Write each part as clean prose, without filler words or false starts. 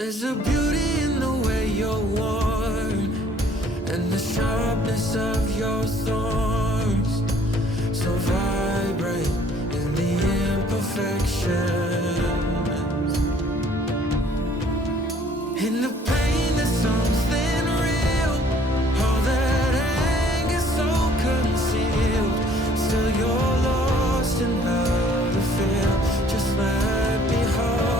There's a beauty in the way you're worn, and the sharpness of your thorns, so vibrant in the imperfections. In the pain there's something real, all that anger so concealed. Still you're lost in how to feel, just let me hold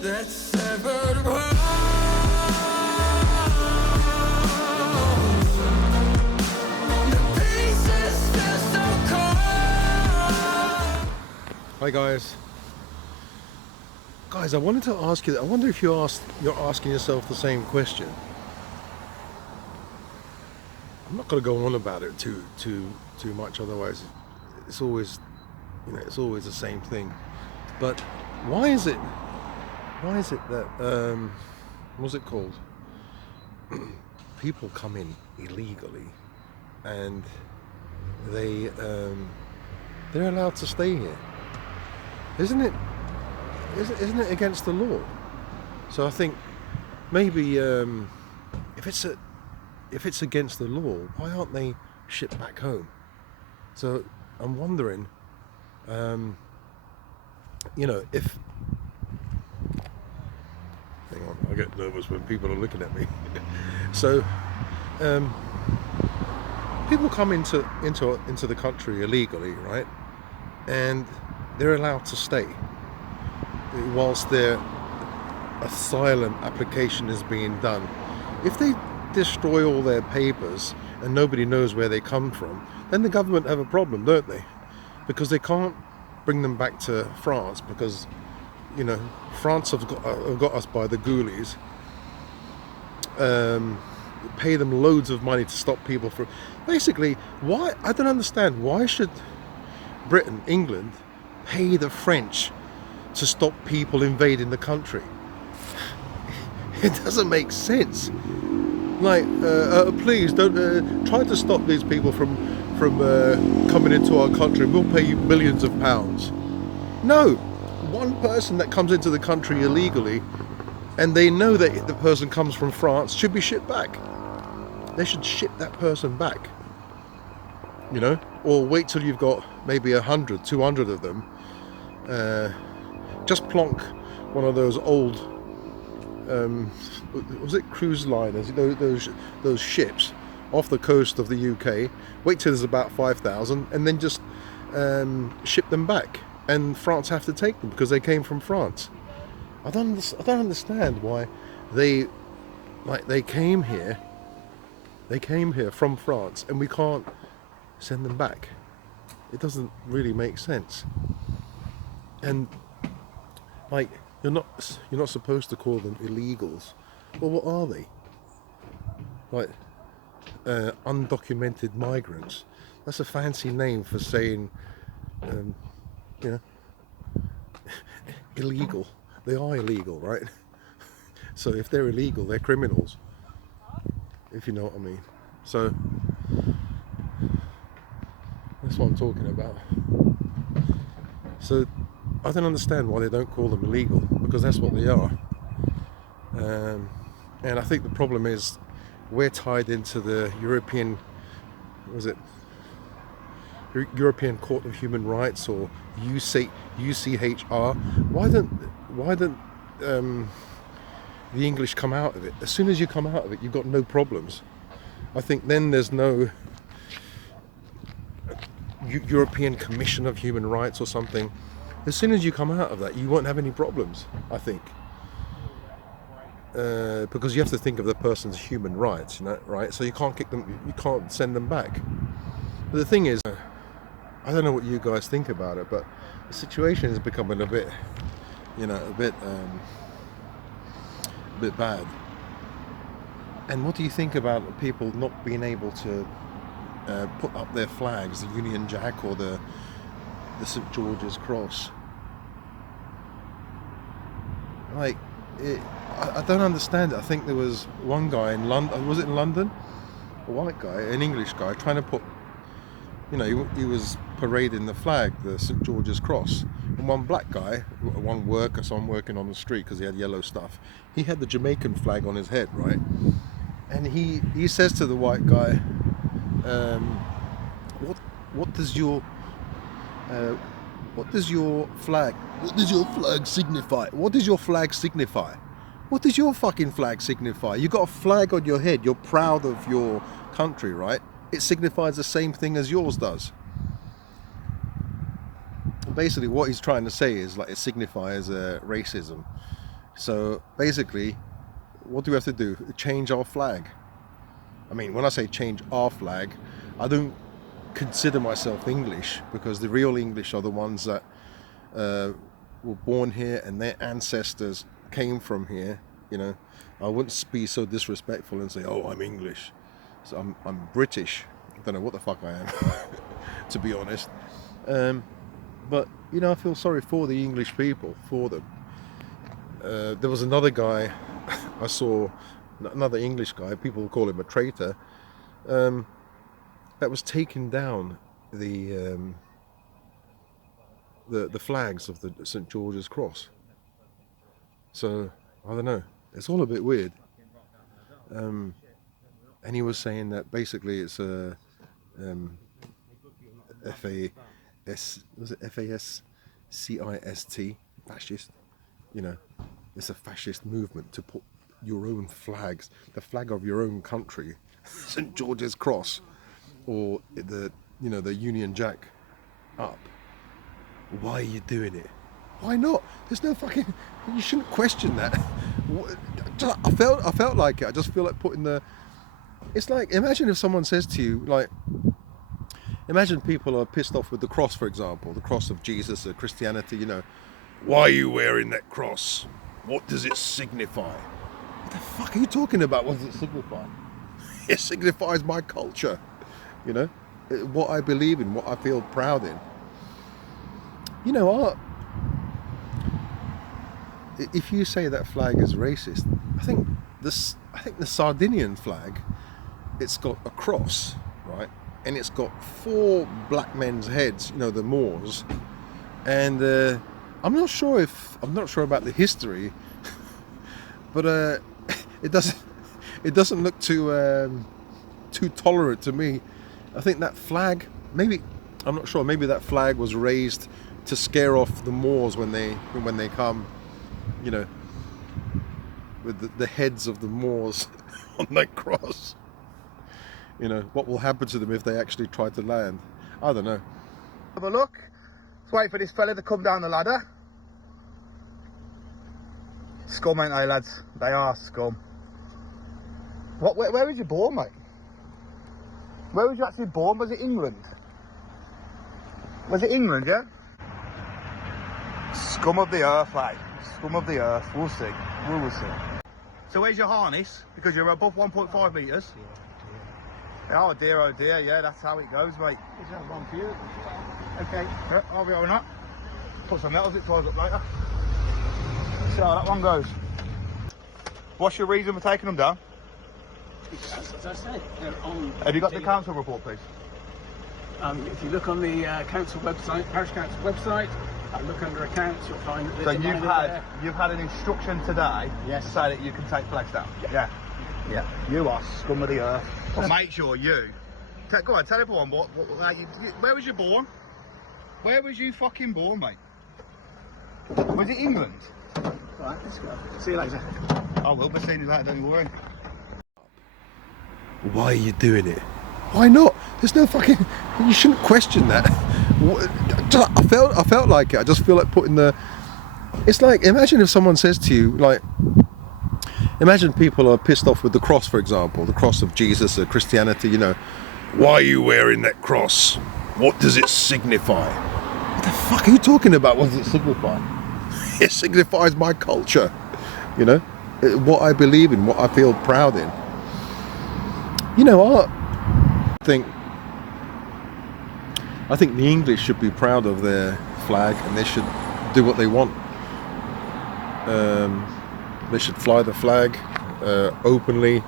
that severed world. The pieces feel so cold. Hi guys. Guys, I wanted to ask you, I wonder if you're asking yourself the same question. I'm not going to go on about it too much, otherwise it's always, it's always the same thing. But why is it that what's it called? People come in illegally and they're allowed to stay here. Isn't it against the law? So I think maybe if it's against the law, why aren't they shipped back home? So I'm wondering, if hang on, I get nervous when people are looking at me. So people come into the country illegally, right? And they're allowed to stay whilst their asylum application is being done. If they destroy all their papers and nobody knows where they come from, then the government have a problem, don't they? Because they can't bring them back to France because, France have got us by the ghoulies. Pay them loads of money to stop people from. Basically, why? I don't understand. Why should Britain, England, pay the French to stop people invading the country? It doesn't make sense. Like, please don't try to stop these people from coming into our country. We'll pay you millions of pounds. No, one person that comes into the country illegally, and they know that the person comes from France, should be shipped back. They should ship that person back. Or wait till you've got maybe 100, 200 of them. Just plonk one of those old, was it cruise liners? Those ships off the coast of the UK. Wait till there's about 5,000, and then just ship them back. And France have to take them because they came from France. I don't understand why they came here. They came here from France, and we can't send them back. It doesn't really make sense. And you're not supposed to call them illegals. Well, what are they? Undocumented migrants. That's a fancy name for saying, illegal. They are illegal, right? So if they're illegal, they're criminals, if you know what I mean. So that's what I'm talking about. So I don't understand why they don't call them illegal, because that's what they are. And I think the problem is we're tied into the European Court of Human Rights, or UCHR. Why don't the English come out of it? As soon as you come out of it, you've got no problems. I think then there's no European Commission of Human Rights or something. As soon as you come out of that, you won't have any problems, I think. Because you have to think of the person's human rights, right? So you can't kick them, you can't send them back. But the thing is, I don't know what you guys think about it, but the situation is becoming a bit bad. And what do you think about people not being able to put up their flags, the Union Jack or the St. George's Cross? I don't understand it. I think there was one guy in London, was it in London? A white guy, an English guy, trying to put you know, he was parading the flag, the St George's Cross, and one black guy, one worker, someone working on the street because he had yellow stuff, he had the Jamaican flag on his head, right? And he says to the white guy, um, what does your flag signify? What does your flag signify? What does your fucking flag signify? You got a flag on your head, you're proud of your country, right? It signifies the same thing as yours does. Basically what he's trying to say is like it signifies racism. So basically, what do we have to do? Change our flag. I mean, when I say change our flag, I don't consider myself English, because the real English are the ones that were born here and their ancestors came from here. You know, I wouldn't be so disrespectful and say, oh, I'm English. So I'm British. I don't know what the fuck I am, to be honest. But you know, I feel sorry for the English people, for them. There was another guy I saw, another English guy, people call him a traitor, that was taking down the flags of the St George's Cross. So I don't know, it's all a bit weird. And he was saying that basically it's a FASCIST, fascist. You know, it's a fascist movement to put your own flags, the flag of your own country, St George's Cross, or the Union Jack up. Why are you doing it? Why not? There's no fucking. You shouldn't question that. I felt like it. I just feel like putting the. It's like, imagine if someone says to you, like, imagine people are pissed off with the cross, for example, the cross of Jesus or Christianity. You know, why are you wearing that cross? What does it signify? What the fuck are you talking about? What does it signify? It signifies my culture. You know, what I believe in, what I feel proud in. You know, if you say that flag is racist, I think the Sardinian flag, it's got a cross, right, and it's got 4 black men's heads. You know, the Moors, and I'm not sure about the history, but it doesn't look too tolerant to me. I think that flag, maybe, I'm not sure, maybe that flag was raised to scare off the Moors when they come, you know, with the heads of the Moors on that cross. You know, what will happen to them if they actually try to land? I don't know. Have a look. Let's wait for this fella to come down the ladder. Scum, ain't they, lads? They are scum. Where was you born, mate? Where was you actually born? Was it England? Was it England, yeah? Scum of the earth, mate. Scum of the earth. We'll see. We will see. So where's your harness? Because you're above 1.5 metres. Oh dear, yeah, that's how it goes, mate. Is that one for you? Okay, yeah, I'll be on that. Put some metals, it ties up later. See how that one goes. What's your reason for taking them down? Because, as I said, they're on. Have you got the council report, please? If you look on the council website, parish council website, look under accounts, you'll find that there's So you've had an instruction today, yes, to say that you can take flags down. Yeah. You are scum of the earth. But make sure you. Go on, tell everyone where was you born? Where was you fucking born, mate? Was it England? Right, let's go. See you later. I will be seeing you later, don't you worry. Why are you doing it? Why not? There's no fucking. You shouldn't question that. I felt like it. I just feel like putting the. It's like, imagine if someone says to you, like, imagine people are pissed off with the cross, for example, the cross of Jesus or Christianity. You know, why are you wearing that cross? What does it signify? What the fuck are you talking about? What does it signify? It signifies my culture. You know, what I believe in, what I feel proud in. You know, I think the English should be proud of their flag, and they should do what they want. They should fly the flag openly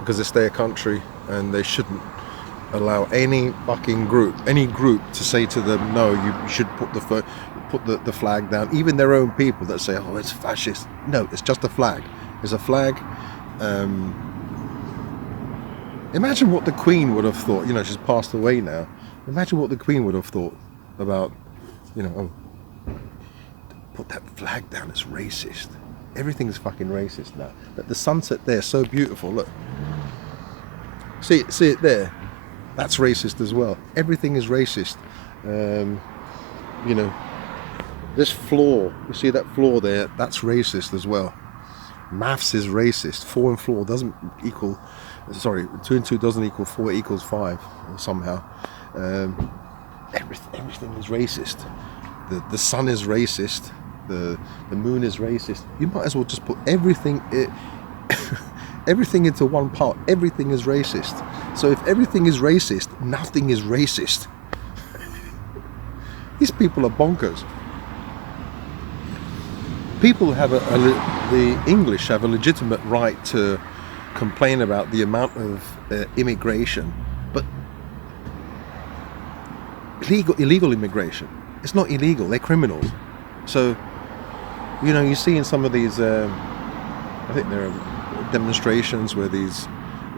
because it's their country, and they shouldn't allow any fucking group, to say to them, no, you should put the flag down. Even their own people that say, oh, it's fascist. No, it's just a flag. It's a flag. Imagine what the Queen would have thought. You know, she's passed away now. Imagine what the Queen would have thought about, you know, oh, put that flag down, it's racist. Everything's fucking racist now. But the sunset there, so beautiful, look. See it there? That's racist as well. Everything is racist. You know, this floor, you see that floor there? That's racist as well. Maths is racist. 4 and 4 doesn't equal, sorry, 2 and 2 doesn't equal 4, it equals 5 somehow. Everything is racist. The sun is racist. The moon is racist. You might as well just put everything everything into one part. Everything is racist. So if everything is racist, nothing is racist. These people are bonkers. People have the English have a legitimate right to complain about the amount of immigration, but illegal immigration. It's not illegal. They're criminals. So, you know, you see in some of these, I think there are demonstrations where these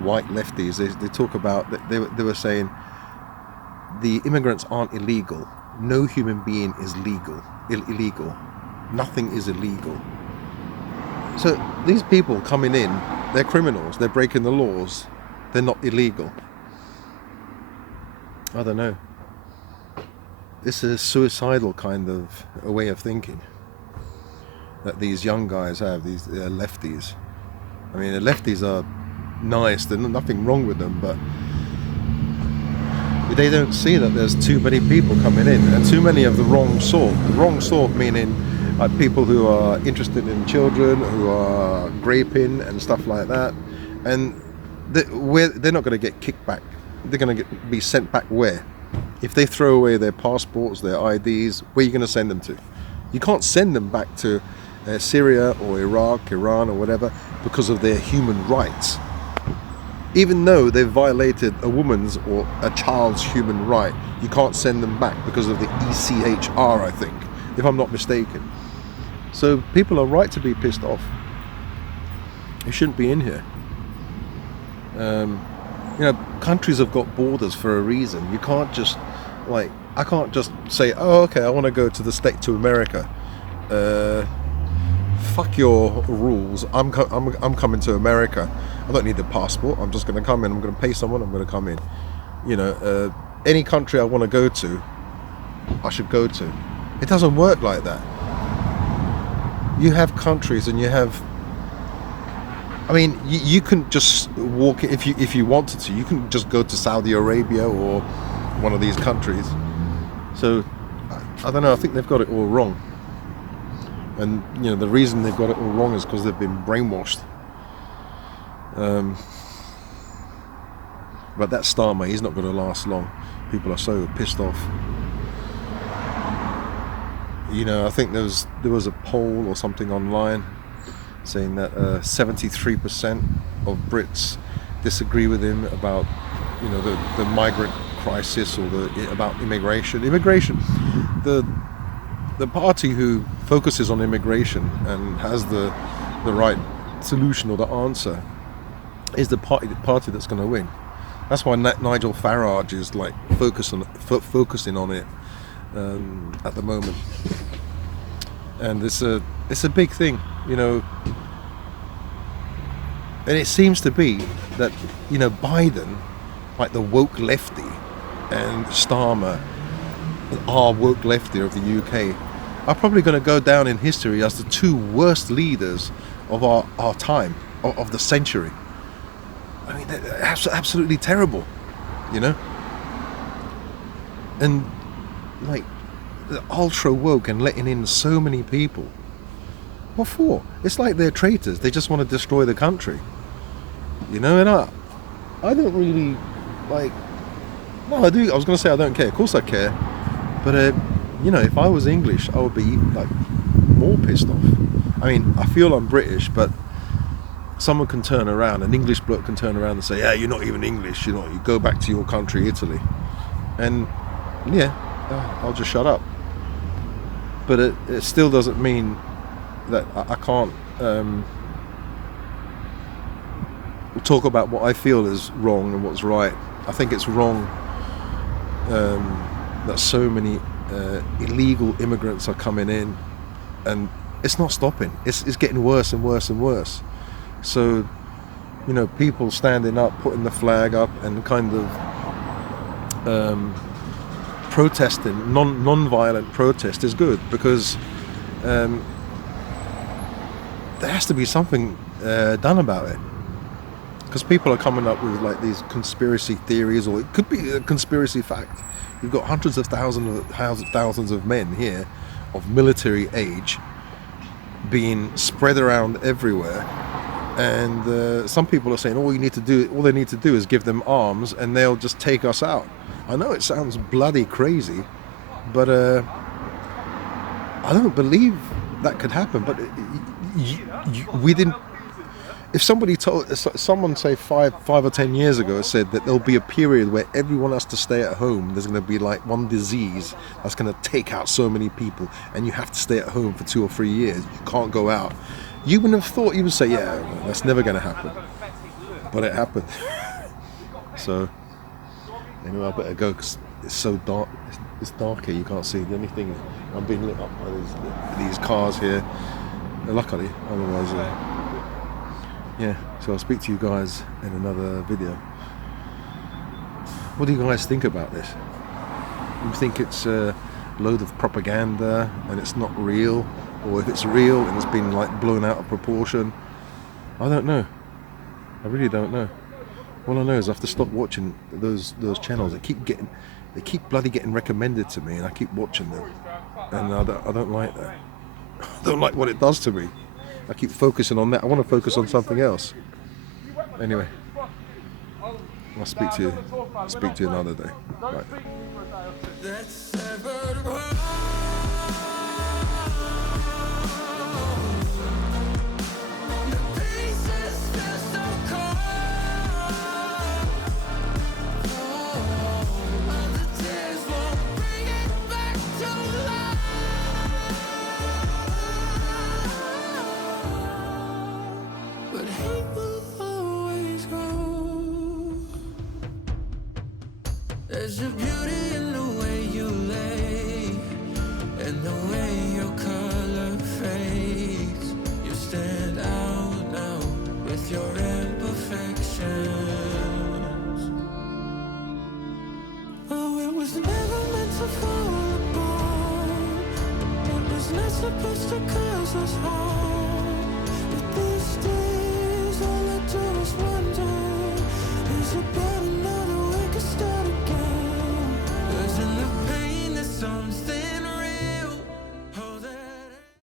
white lefties, they talk about, they were saying the immigrants aren't illegal. No human being is illegal. Nothing is illegal. So these people coming in, they're criminals. They're breaking the laws. They're not illegal. I don't know. It's a suicidal kind of a way of thinking that these young guys have, these lefties. I mean, the lefties are nice, there's nothing wrong with them, but they don't see that there's too many people coming in, and too many of the wrong sort. The wrong sort meaning people who are interested in children, who are graping and stuff like that, and they're not going to get kicked back. They're going to be sent back where? If they throw away their passports, their IDs, where are you going to send them to? You can't send them back to Syria or Iraq, Iran or whatever because of their human rights. Even though they've violated a woman's or a child's human right, you can't send them back because of the ECHR, I think, if I'm not mistaken. So people are right to be pissed off. They shouldn't be in here. You know, countries have got borders for a reason. You can't just, like, I can't just say, oh, okay, I want to go to the States, to America. Fuck your rules. I'm coming to America. I don't need a passport. I'm just going to come in. I'm going to pay someone. I'm going to come in. You know, any country I want to go to, I should go to. It doesn't work like that. You have countries, and you have. I mean, you can just walk if you wanted to. You can just go to Saudi Arabia or one of these countries. So I don't know. I think they've got it all wrong. And you know, the reason they've got it all wrong is because they've been brainwashed. But that Starmer, he's not going to last long. People are so pissed off. You know, I think there was a poll or something online saying that 73% of Brits disagree with him about, you know, the migrant crisis or about immigration. The party who focuses on immigration and has the right solution or the answer is the party that's going to win. That's why Nigel Farage is like focusing on it at the moment, and it's a big thing, you know. And it seems to be that, you know, Biden, like the woke lefty, and Starmer, our woke lefty of the UK, are probably going to go down in history as the two worst leaders of our time, of the century. I mean, they're absolutely terrible, you know? And, like, the ultra woke and letting in so many people. What for? It's like they're traitors. They just want to destroy the country. You know, and I don't really, like, no, I do. I was going to say I don't care. Of course I care. But, you know, if I was English, I would be, like, more pissed off. I mean, I feel I'm British, but someone can turn around, an English bloke can turn around and say, yeah, you're not even English, you know, you go back to your country, Italy. And yeah, I'll just shut up. But it still doesn't mean that I can't talk about what I feel is wrong and what's right. I think it's wrong that so many illegal immigrants are coming in, and it's not stopping. It's getting worse and worse and worse. So, you know, people standing up, putting the flag up, and kind of protesting, non-violent protest is good, because there has to be something done about it. Because people are coming up with like these conspiracy theories, or it could be a conspiracy fact. You've got hundreds of thousands of men here of military age being spread around everywhere, and some people are saying all they need to do is give them arms and they'll just take us out. I know it sounds bloody crazy, but I don't believe that could happen. But we didn't. If someone say 5 or 10 years ago said that there'll be a period where everyone has to stay at home, there's going to be like one disease that's going to take out so many people, and you have to stay at home for 2 or 3 years, you can't go out, you wouldn't have thought. You would say, yeah, well, that's never going to happen. But it happened. So anyway, I better go because it's so dark. It's dark here, you can't see. The only thing is I'm being lit up by these cars here. Luckily, otherwise yeah, so I'll speak to you guys in another video. What do you guys think about this? You think it's a load of propaganda and it's not real? Or if it's real and it's been like blown out of proportion? I don't know. I really don't know. All I know is I have to stop watching those channels. They keep bloody getting recommended to me, and I keep watching them. And I don't like that. I don't like what it does to me. I keep focusing on that. I want to focus on something else. Anyway, I'll speak to you another day. Right. But hate will always grow. There's a beauty in